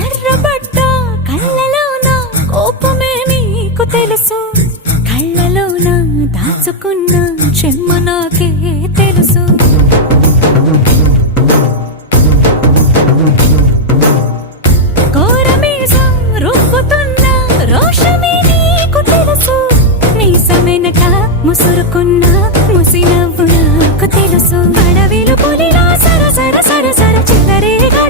ఎర్రబడ్డ కళ్ళలోన కోపమే నీకు తెలుసు, కళ్ళలోన దాచుకున్న చెమ్మ నాకే తెలుసు. కోరమీసం రుబ్బుతున్న రోషమే నీకు తెలుసు, మీసమెనక ముసురుకున్న ముసి నవ్వు నాకు తెలుసు. అడవిలు పులిలా సర సర సర సర చిల్లరేగా